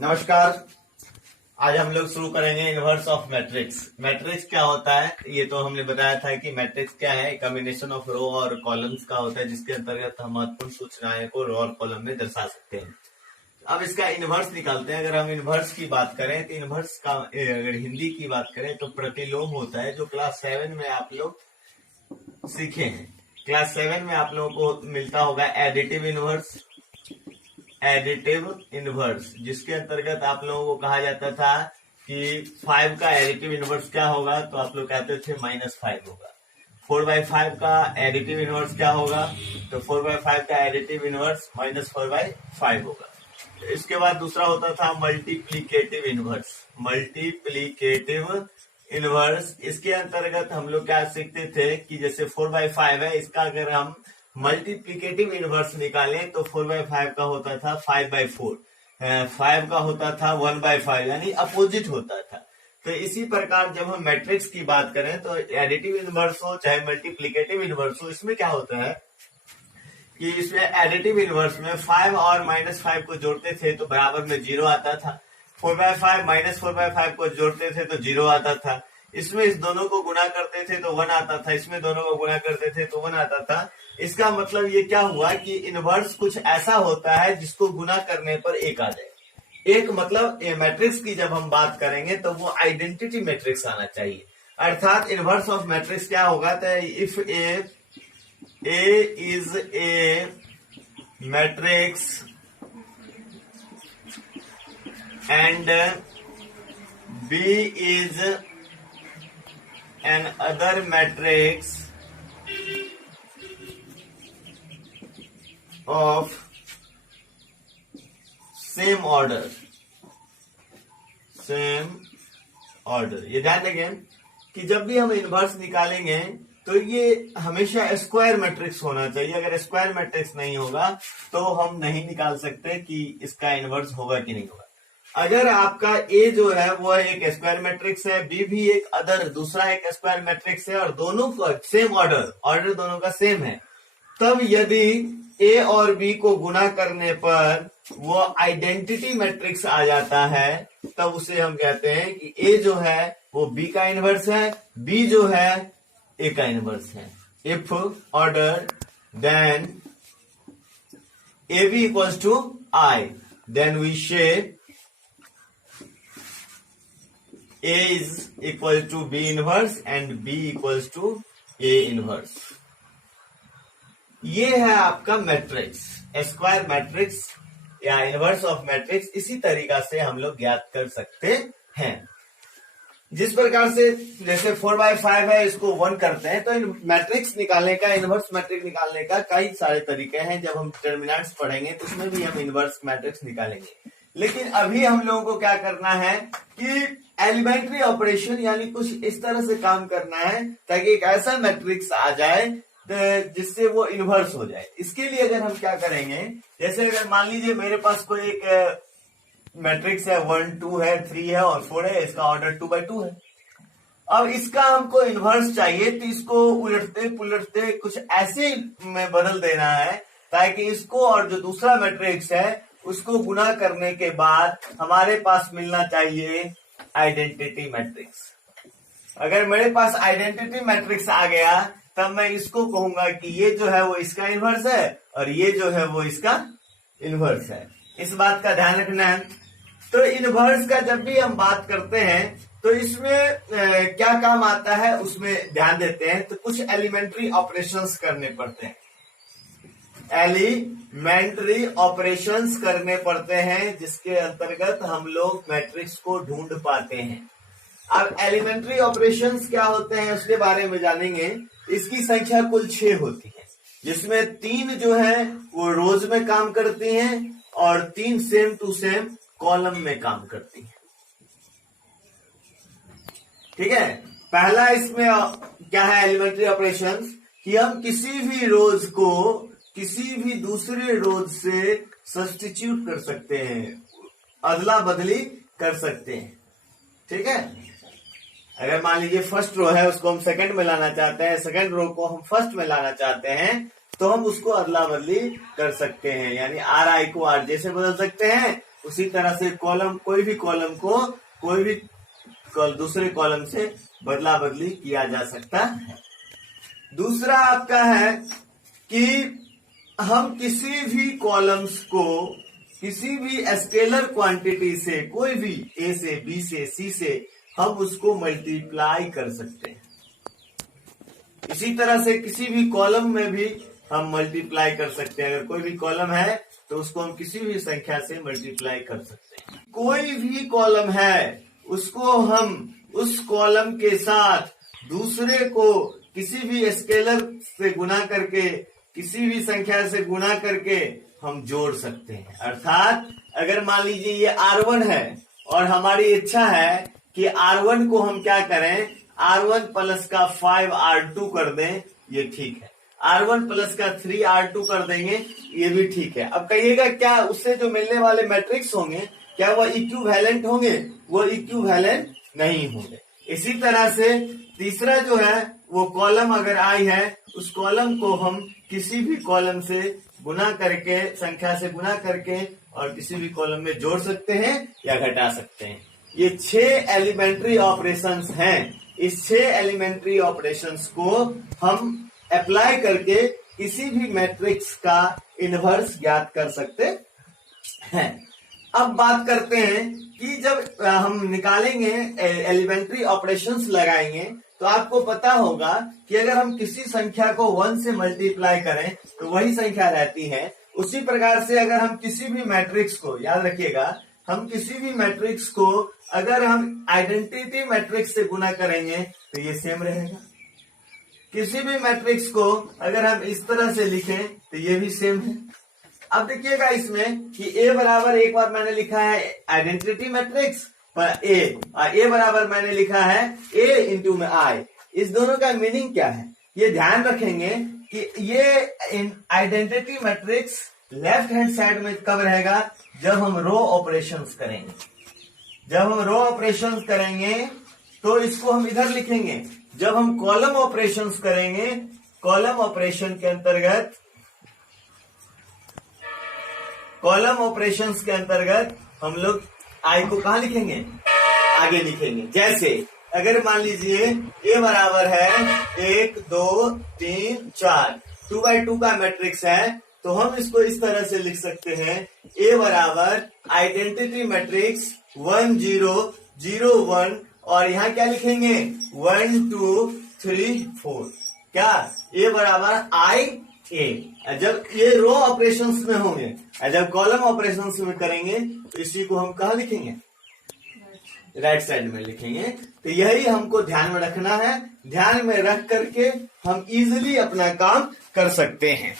नमस्कार। आज हम लोग शुरू करेंगे इनवर्स ऑफ मैट्रिक्स। मैट्रिक्स क्या होता है ये तो हमने बताया था कि मैट्रिक्स क्या है, कॉम्बिनेशन ऑफ रो और कॉलम्स का होता है जिसके अंतर्गत हम महत्वपूर्ण सूचनाएं को रो और कॉलम में दर्शा सकते हैं। अब इसका इनवर्स निकालते हैं। अगर हम इनवर्स की बात करें तो इनवर्स का अगर हिंदी की बात करें तो प्रतिलोम होता है, जो क्लास 7 में आप लोग सीखे हैं। क्लास 7 में आप लोगों को मिलता होगा एडिटिव इनवर्स, एडिटिव इनवर्स, जिसके अंतर्गत आप लोगों को कहा जाता था कि 5 का एडिटिव इनवर्स क्या होगा, तो आप लोग कहते थे -5 होगा। 4/5 का एडिटिव इनवर्स क्या होगा, तो 4/5 का एडिटिव इनवर्स -4/5 होगा। इसके बाद दूसरा होता था मल्टीप्लीकेटिव इनवर्स। मल्टीप्लीकेटिव इनवर्स, इसके अंतर्गत हम लोग क्या सीखते थे कि जैसे 4/5 है, इसका अगर हम मल्टीप्लीकेटिव इनवर्स निकालें तो 4/5 का होता था 5/4, 5 का होता था 1/5, यानी अपोजिट होता था। तो इसी प्रकार जब हम मैट्रिक्स की बात करें तो एडिटिव इनवर्स हो चाहे मल्टीप्लीकेटिव इनवर्स हो, इसमें क्या होता है कि इसमें एडिटिव इनवर्स में 5 और -5 को जोड़ते थे तो बराबर में 0 आता था। 4/5 -4/5 को जोड़ते थे तो 0 आता था। इसमें इस दोनों को गुणा करते थे तो 1 आता था, इसमें दोनों को गुणा करते थे तो 1 आता था। इसका मतलब ये क्या हुआ कि इनवर्स कुछ ऐसा होता है जिसको गुणा करने पर 1 आ जाए। एक मतलब मैट्रिक्स की जब हम बात करेंगे तो वो आइडेंटिटी मैट्रिक्स आना चाहिए। अर्थात इनवर्स ऑफ मैट्रिक्स क्या होगा, तो if A is A matrix and B is another matrix of same order, ये ध्यान देंगे कि जब भी हम इनवर्स निकालेंगे तो ये हमेशा स्क्वायर मैट्रिक्स होना चाहिए। अगर स्क्वायर मैट्रिक्स नहीं होगा तो हम नहीं निकाल सकते कि इसका इनवर्स होगा कि नहीं होगा। अगर आपका ए जो है वो एक स्क्वायर मैट्रिक्स है, बी भी एक अदर दूसरा एक स्क्वायर मैट्रिक्स है और दोनों का सेम ऑर्डर दोनों का सेम है, तब यदि ए और बी को गुना करने पर वो आइडेंटिटी मैट्रिक्स आ जाता है, तब उसे हम कहते हैं कि ए जो है वो बी का इनवर्स है, बी जो है ए का इनवर्स है। If order then A B equals to I, then we say A is equal to B inverse and B equals to A inverse. ये है आपका मैट्रिक्स, स्क्वायर मैट्रिक्स या इनवर्स ऑफ मैट्रिक्स। इसी तरीका से हम लोग ज्ञात कर सकते हैं। जिस प्रकार से जैसे 4/5 है, इसको 1 करते हैं, तो मैट्रिक्स निकालने का, इनवर्स मैट्रिक्स निकालने का कई सारे तरीके हैं। जब हम डिटरमिनेंट्स पढ़ेंगे तो उसमें भी हम इनवर्स मैट्रिक्स निकालेंगे। लेकिन अभी हम लोगों को क्या करना है कि एलिमेंट्री ऑपरेशन यानी कुछ इस तरह से काम करना है ताकि एक ऐसा मैट्रिक्स आ जाए जिससे वो इनवर्स हो जाए। इसके लिए अगर हम क्या करेंगे, जैसे अगर मान लीजिए मेरे पास कोई एक मैट्रिक्स है, 1 2 है, 3 है और 4 है, इसका ऑर्डर 2/2 है। अब इसका हमको इनवर्स चाहिए तो इसको उलटते पुलटते कुछ ऐसे में बदल देना है ताकि इसको और जो दूसरा मैट्रिक्स है उसको गुना करने के बाद हमारे पास मिलना चाहिए आइडेंटिटी मैट्रिक्स। अगर मेरे पास आइडेंटिटी मैट्रिक्स आ गया तब मैं इसको कहूंगा कि ये जो है वो इसका इनवर्स है और ये जो है वो इसका इनवर्स है। इस बात का ध्यान रखना है। तो इनवर्स का जब भी हम बात करते हैं तो इसमें क्या काम आता है उसमें ध्यान देते हैं। तो कुछ एलिमेंट्री ऑपरेशंस करने पड़ते हैं, एलिमेंट्री ऑपरेशंस करने पड़ते हैं जिसके अंतर्गत हम लोग मैट्रिक्स को ढूंढ पाते हैं। अब एलिमेंट्री ऑपरेशंस क्या होते हैं उसके बारे में जानेंगे। इसकी संख्या कुल 6 होती है, जिसमें 3 जो है वो रोज में काम करती हैं और 3 सेम टू सेम कॉलम में काम करती हैं। ठीक है, पहला इसमें क्या है एलिमेंट्री ऑपरेशंस कि हम किसी भी रोज को किसी भी दूसरे रोज से सब्स्टिट्यूट कर सकते हैं, अदला बदली कर सकते हैं। ठीक है, अगर मान लीजिए फर्स्ट रो है उसको हम सेकंड में लाना चाहते हैं, सेकंड रो को हम फर्स्ट में लाना चाहते हैं, तो हम उसको अदला बदली कर सकते हैं। यानी RI को RJ से बदल सकते हैं, उसी तरह से कॉलम, कोई भी कॉलम को कोई भी दूसरे कॉलम से बदला बदली किया जा सकता है। दूसरा आपका है कि हम किसी भी कॉलम्स को किसी भी स्केलर क्वांटिटी से, कोई भी ए से, बी से, सी से, हम उसको मल्टीप्लाई कर सकते हैं। इसी तरह से किसी भी कॉलम में भी हम मल्टीप्लाई कर सकते हैं। अगर कोई भी कॉलम है तो उसको हम किसी भी संख्या से मल्टीप्लाई कर सकते हैं। कोई भी कॉलम है उसको हम उस कॉलम के साथ दूसरे को किसी भी स्केलर से गुना करके, किसी भी संख्या से गुना करके हम जोड़ सकते हैं। अर्थात अगर मान लीजिए ये R1 है और हमारी इच्छा है कि R1 को हम क्या करें, R1 प्लस का 5R2 कर दें, ये ठीक है। R1 प्लस का 3R2 कर देंगे, ये भी ठीक है। अब कहिएगा क्या उससे जो मिलने वाले मैट्रिक्स होंगे क्या वो इक्विवेलेंट होंगे? वो इक्विवेलेंट नहीं होंगे। इसी तरह से तीसरा जो है वो कॉलम अगर आई है, उस कॉलम को हम किसी भी कॉलम से गुना करके, संख्या से गुना करके और किसी भी कॉलम में जोड़ सकते हैं या घटा सकते हैं। ये 6 एलिमेंट्री ऑपरेशंस हैं। इस 6 एलिमेंट्री ऑपरेशंस को हम अप्लाई करके किसी भी मैट्रिक्स का इनवर्स ज्ञात कर सकते हैं। अब बात करते हैं कि जब हम निकालेंगे, एलिमेंट्री ऑपरेशंस लगाएंगे, तो आपको पता होगा कि अगर हम किसी संख्या को 1 से मल्टीप्लाई करें तो वही संख्या रहती है। उसी प्रकार से अगर हम किसी भी मैट्रिक्स को, याद रखिएगा, हम किसी भी मैट्रिक्स को अगर हम आइडेंटिटी मैट्रिक्स से गुना करेंगे तो ये सेम रहेगा। किसी भी मैट्रिक्स को अगर हम इस तरह से लिखें तो ये भी सेम है। अब देखिएगा इसमें कि ए बराबर, एक बार मैंने लिखा है आइडेंटिटी मैट्रिक्स पर ए, और ए बराबर मैंने लिखा है ए इंटू में आई। इस दोनों का मीनिंग क्या है ये ध्यान रखेंगे कि ये identity matrix left hand side में कब रहेगा, जब हम रो ऑपरेशंस करेंगे। जब हम रो ऑपरेशंस करेंगे तो इसको हम इधर लिखेंगे। जब हम कॉलम ऑपरेशंस करेंगे, कॉलम ऑपरेशन के अंतर्गत, कॉलम ऑपरेशंस के अंतर्गत हम लोग आई को कहां लिखेंगे, आगे लिखेंगे। जैसे अगर मान लीजिए ए बराबर है 1 2 3 4, 2 by 2 का मैट्रिक्स है, तो हम इसको इस तरह से लिख सकते हैं, ए बराबर आइडेंटिटी मैट्रिक्स 1 0 0 1, और यहाँ क्या लिखेंगे 1 2 3 4। क्या ए बराबर आई ए। जब ये रो ऑपरेशंस में होंगे, जब कॉलम ऑपरेशंस में करेंगे तो इसी को हम कहाँ लिखेंगे, राइट साइड में लिखेंगे। तो यही हमको ध्यान में रखना है। ध्यान में रख करके हम इजिली अपना काम कर सकते हैं।